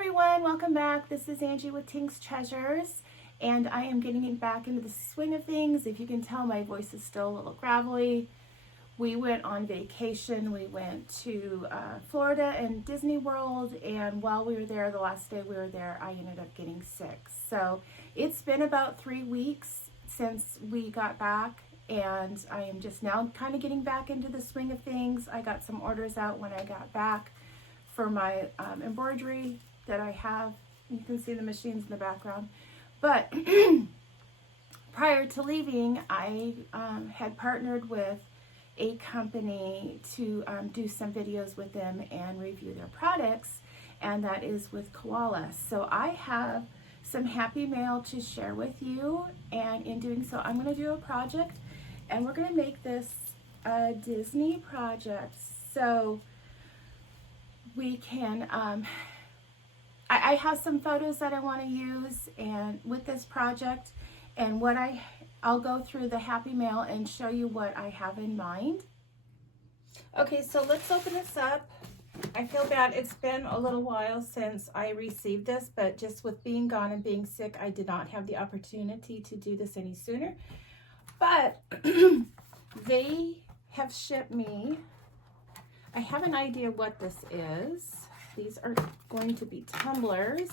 everyone, welcome back. This is Angie with Tink's Treasures, and I am getting back into the swing of things. If you can tell, my voice is still a little gravelly. We went on vacation. We went to Florida and Disney World, and while we were there, the last day we were there, I ended up getting sick. So it's been about 3 weeks since we got back, and I am just now kind of getting back into the swing of things. I got some orders out when I got back for my embroidery that I have. You can see the machines in the background. But prior to leaving, I had partnered with a company to do some videos with them and review their products, and that is with Koala. So I have some happy mail to share with you, and in doing so, I'm going to do a project, and we're going to make this a Disney project. So we can, I have some photos that I want to use and with this project, and what I'll go through the happy mail and show you what I have in mind. Okay, so let's open this up. I feel bad, it's been a little while since I received this, but just with being gone and being sick, I did not have the opportunity to do this any sooner. But they have shipped me, I have an idea what this is. These are going to be tumblers.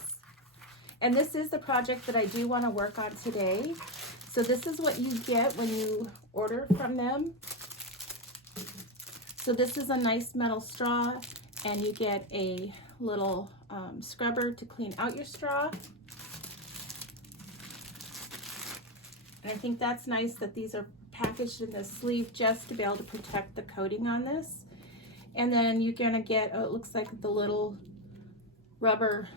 And this is the project that I do want to work on today. So this is what you get when you order from them. So this is a nice metal straw, and you get a little scrubber to clean out your straw. And I think that's nice that these are packaged in this sleeve just to be able to protect the coating on this. And then you're gonna get, it looks like the little rubber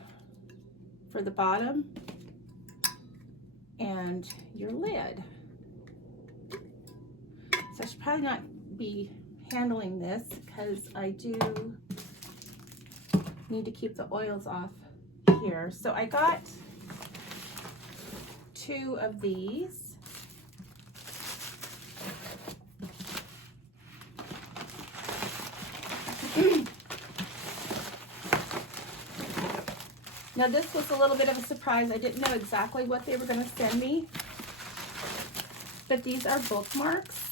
for the bottom and your lid. So I should probably not be handling this because I do need to keep the oils off here. So I got 2 of these. Now this was a little bit of a surprise. I didn't know exactly what they were going to send me, but these are bookmarks,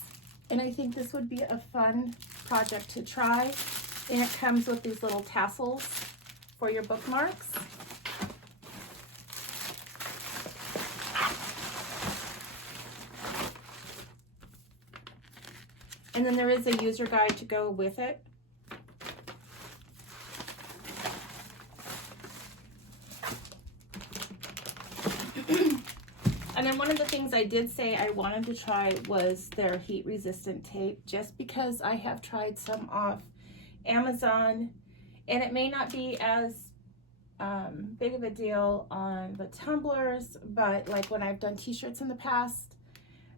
and I think this would be a fun project to try. And it comes with these little tassels for your bookmarks. And then there is a user guide to go with it. And then one of the things I did say I wanted to try was their heat resistant tape, just because I have tried some off Amazon, and it may not be as big of a deal on the tumblers, but like when I've done t-shirts in the past,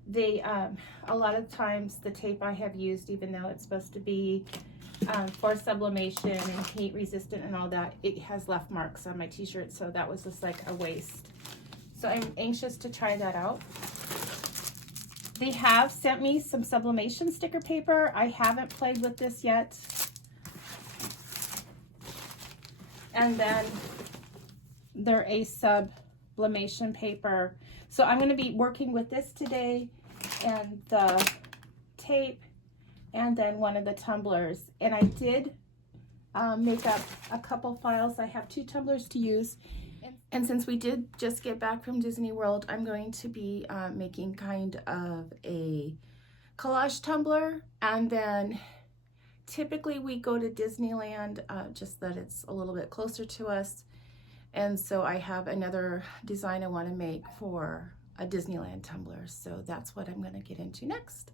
they a lot of times the tape I have used, even though it's supposed to be for sublimation and heat resistant and all that, it has left marks on my t-shirt, so that was just like a waste. So I'm anxious to try that out. They have sent me some sublimation sticker paper. I haven't played with this yet. And then they're a sublimation paper. So I'm going to be working with this today, and the tape, and then one of the tumblers. And I did make up a couple files. I have 2 tumblers to use. And since we did just get back from Disney World, I'm going to be making kind of a collage tumbler. And then typically we go to Disneyland, just that it's a little bit closer to us. And so I have another design I want to make for a Disneyland tumbler. So that's what I'm going to get into next.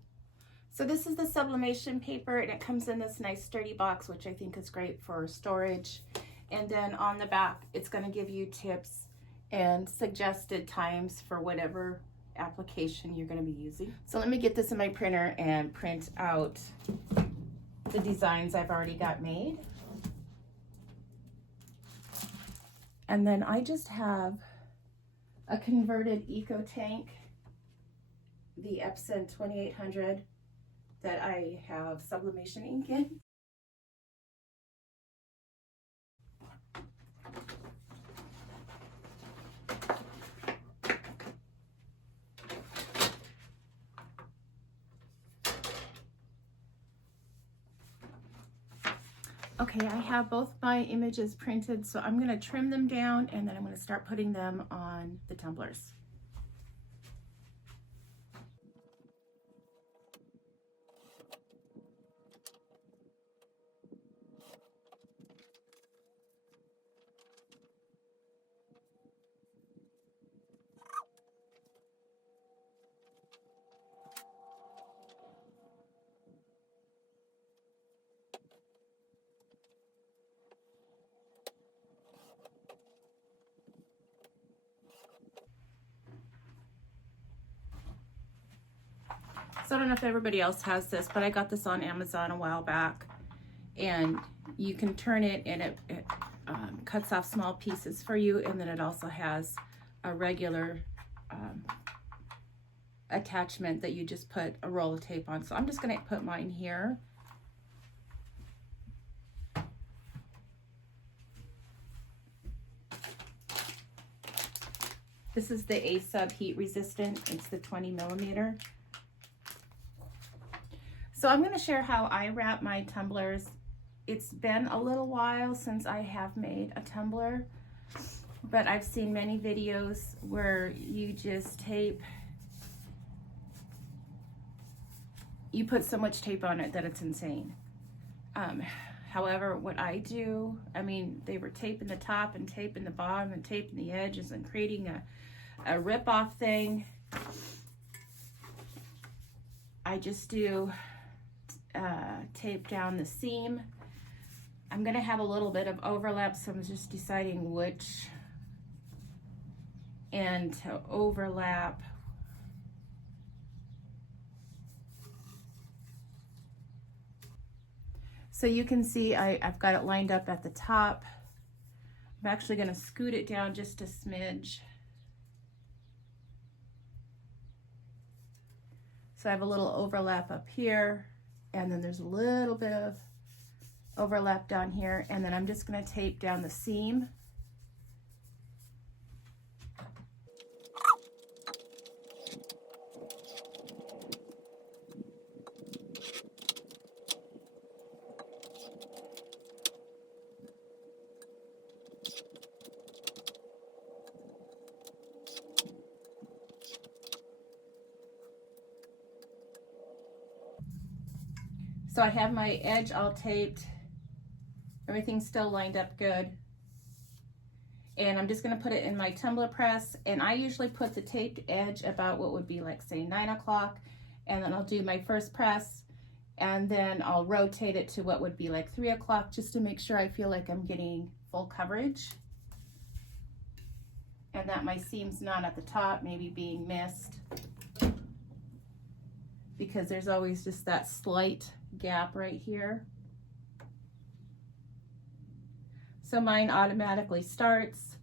So this is the sublimation paper, and it comes in this nice sturdy box, which I think is great for storage. And then on the back, it's going to give you tips and suggested times for whatever application you're going to be using. So let me get this in my printer and print out the designs I've already got made. And then I just have a converted Eco Tank, the Epson 2800, that I have sublimation ink in. Okay, I have both my images printed, so I'm going to trim them down and then I'm going to start putting them on the tumblers. So I don't know if everybody else has this, but I got this on Amazon a while back, and you can turn it and it cuts off small pieces for you, and then it also has a regular attachment that you just put a roll of tape on. So I'm just going to put mine here. This is the A-Sub heat resistant. It's the 20 millimeter. So I'm going to share how I wrap my tumblers. It's been a little while since I have made a tumbler, but I've seen many videos where you just tape, you put so much tape on it that it's insane. However, what I do, I mean, they were taping the top and taping the bottom and taping the edges and creating a rip-off thing. I just do tape down the seam. I'm going to have a little bit of overlap, so I'm just deciding which end to overlap. So you can see I've got it lined up at the top. I'm actually going to scoot it down just a smidge. So I have a little overlap up here, and then there's a little bit of overlap down here, and then I'm just going to tape down the seam. So I have my edge all taped. Everything's still lined up good. And I'm just going to put it in my tumbler press. And I usually put the taped edge about what would be like, say, 9 o'clock. And then I'll do my first press. And then I'll rotate it to what would be like 3 o'clock, just to make sure I feel like I'm getting full coverage. And that my seam's not at the top, maybe being missed. Because there's always just that slight gap right here. So mine automatically starts.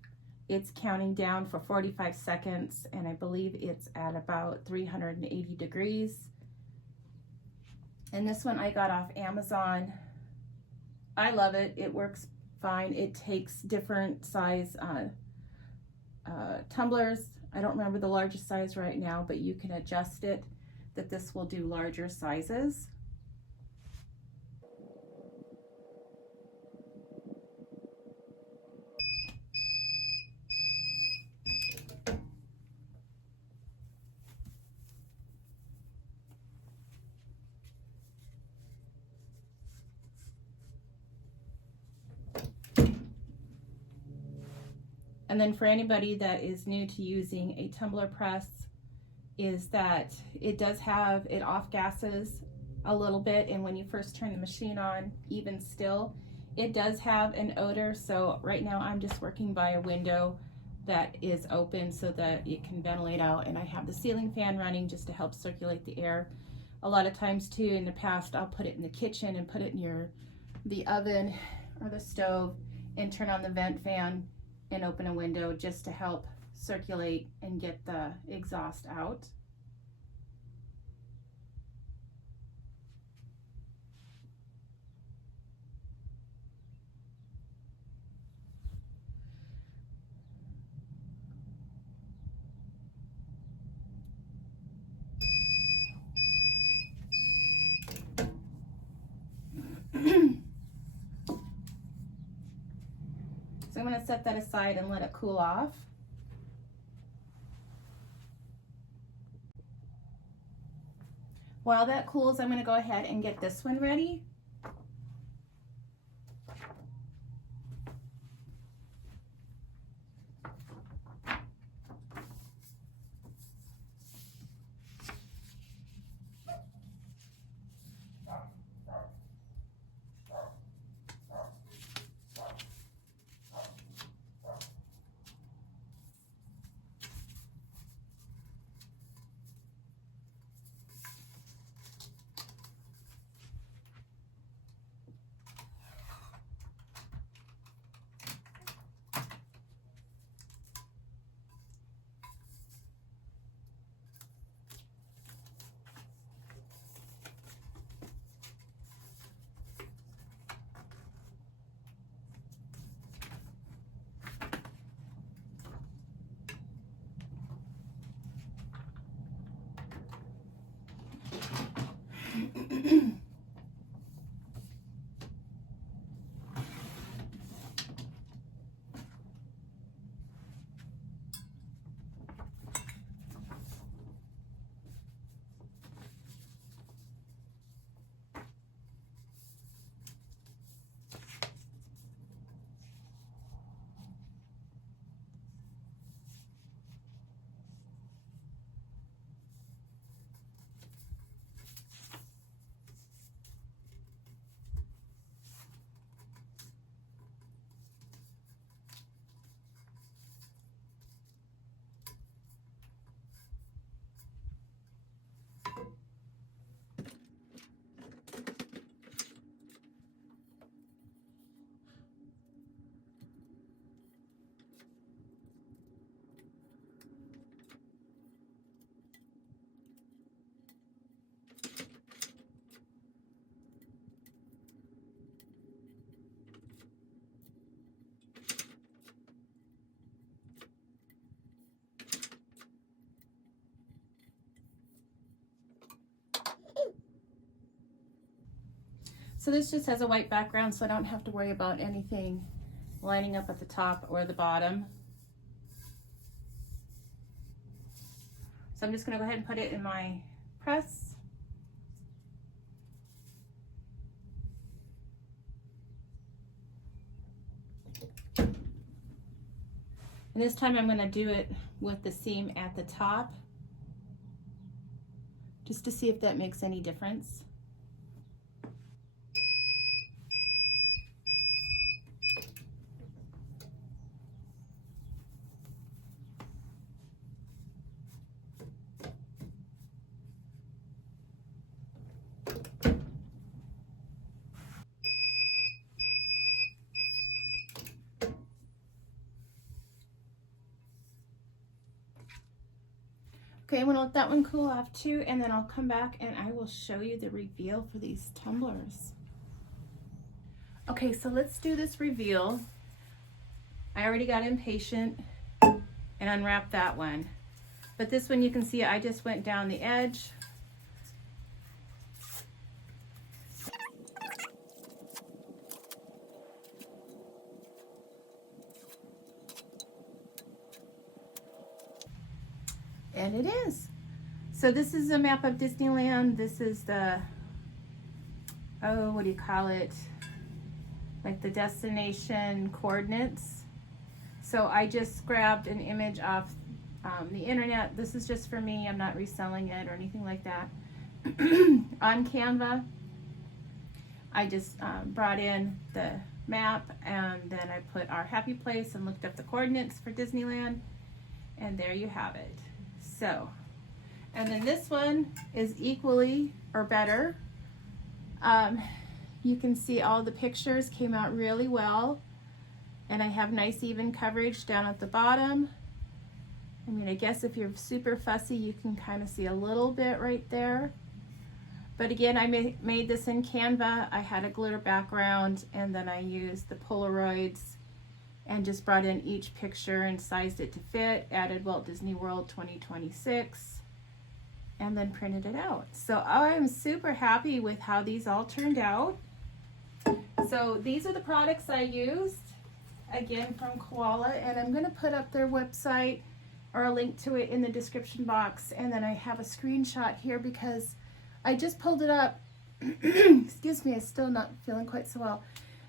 It's counting down for 45 seconds, and I believe it's at about 380 degrees. And this one I got off Amazon. I love it. It works fine. It takes different size tumblers. I don't remember the largest size right now, but you can adjust it that this will do larger sizes. And then for anybody that is new to using a tumbler press, is that it does have, it off gases a little bit, and when you first turn the machine on, even still, it does have an odor. So right now I'm just working by a window that is open so that it can ventilate out, and I have the ceiling fan running just to help circulate the air. A lot of times too, in the past, I'll put it in the kitchen and put it near the oven or the stove and turn on the vent fan and open a window just to help circulate and get the exhaust out. I'm going to set that aside and let it cool off. While that cools, I'm going to go ahead and get this one ready. So this just has a white background, so I don't have to worry about anything lining up at the top or the bottom. So I'm just going to go ahead and put it in my press. And this time I'm going to do it with the seam at the top, just to see if that makes any difference. Okay, I'm going to let that one cool off too, and then I'll come back and I will show you the reveal for these tumblers. Okay, so let's do this reveal. I already got impatient and unwrapped that one. But this one you can see I just went down the edge. And it is. So this is a map of Disneyland. This is the, oh, what do you call it? Like the destination coordinates. So I just grabbed an image off the internet. This is just for me. I'm not reselling it or anything like that. On Canva, I just brought in the map, and then I put our happy place and looked up the coordinates for Disneyland, and there you have it. So, and then this one is equally or better. You can see all the pictures came out really well, and I have nice even coverage down at the bottom. I mean, I guess if you're super fussy, you can kind of see a little bit right there. But again, I made this in Canva. I had a glitter background, and then I used the Polaroids and just brought in each picture and sized it to fit, added Walt Disney World 2026, and then printed it out. So I'm super happy with how these all turned out. So these are the products I used. again from Koala, and I'm going to put up their website or a link to it in the description box, and then I have a screenshot here because I just pulled it up. Excuse me, I'm still not feeling quite so well.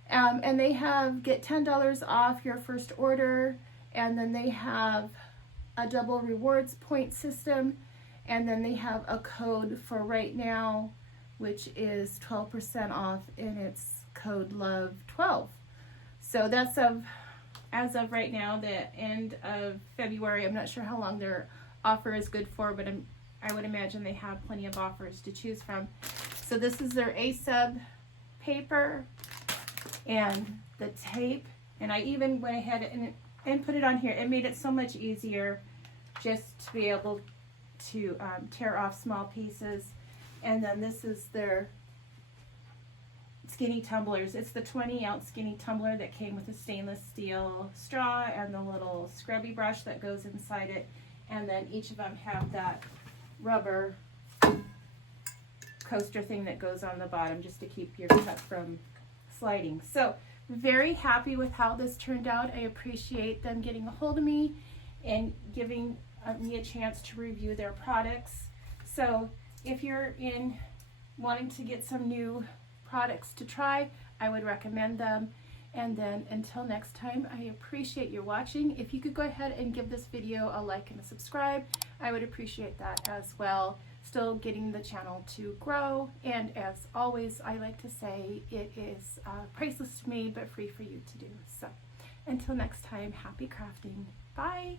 And they have get $10 off your first order, and then they have a double rewards point system, and then they have a code for right now, which is 12% off, and it's code LOVE12. So that's as of right now, the end of February. I'm not sure how long their offer is good for, but I would imagine they have plenty of offers to choose from. So this is their A-sub paper and the tape, and I even went ahead and put it on here. It made it so much easier just to be able to tear off small pieces. And then this is their skinny tumblers. It's the 20-ounce skinny tumbler that came with a stainless steel straw and the little scrubby brush that goes inside it. And then each of them have that rubber coaster thing that goes on the bottom just to keep your cup from sliding. So very happy with how this turned out. I appreciate them getting a hold of me and giving me a chance to review their products. So if you're wanting to get some new products to try, I would recommend them. And then until next time, I appreciate your watching. If you could go ahead and give this video a like and a subscribe, I would appreciate that as well. Still getting the channel to grow, and as always, I like to say it is priceless to me but free for you to do. So until next time, happy crafting. Bye.